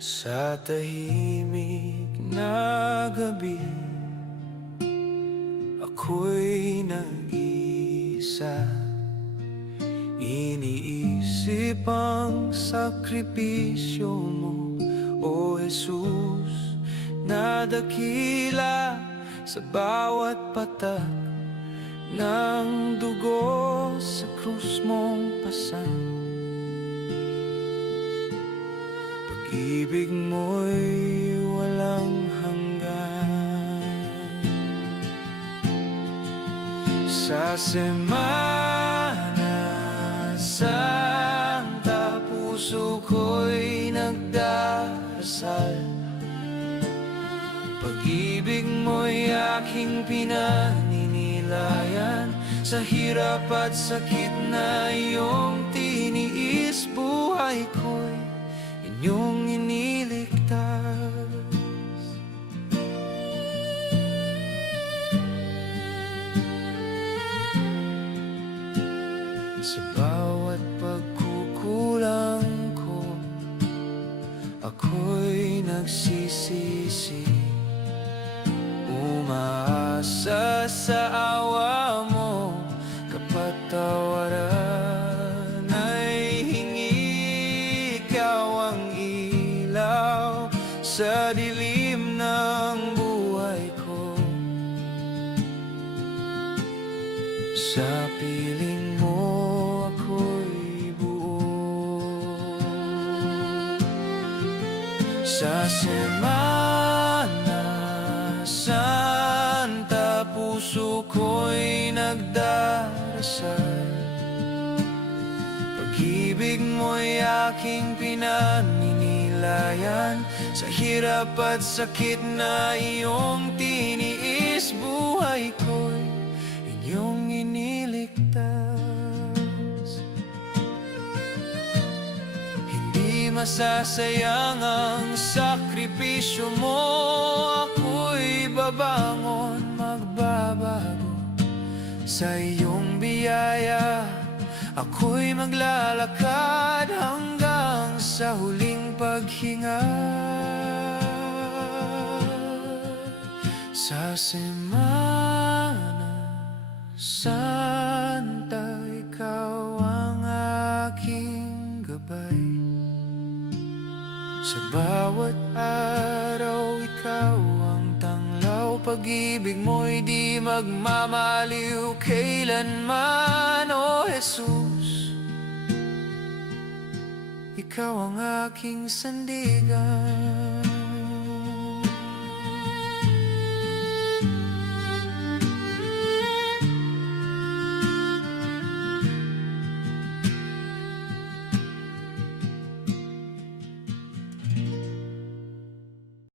Sa tahimik na gabi, ako'y nag-iisa. Iniisip ang sakripisyo mo, O Jesus, na dakila sa bawat patak ng dugo sa krus mong pasan. Pag-ibig mo'y walang hanggan. Sa Semana Santa, puso ko'y nagdarasal. Pag-ibig mo'y aking pinaninilayan. Sa hirap at sakit na iyong tiniis, buhay ko'y inyong iniligtas. Sa bawat pagkukulang ko, ako'y nagsisisi. Umaasa sa awa mo, kapatawaran ay hingi. Ikaw ang ilaw sa dilim ng buhay ko. Sa piling mo ako'y buo. Sa Semana Santa, puso ko'y nagdarasal. Pag-ibig mo'y aking pinaninilayan. Sa hirap at sakit na iyong tiniis, buhay ko'y inyong iniligtas. Hindi masasayang ang sakripisyo mo. Ako'y babangon, magbabago sa iyong biyaya. Ako'y maglalakad hanggang sa huling paghinga. Sa Semana Santa, ikaw ang aking gabay. Sa bawat araw, ikaw ang tanglaw. Pag-ibig mo'y di magmamaliw kailanman, O Jesus. Ikaw ang aking sandigan.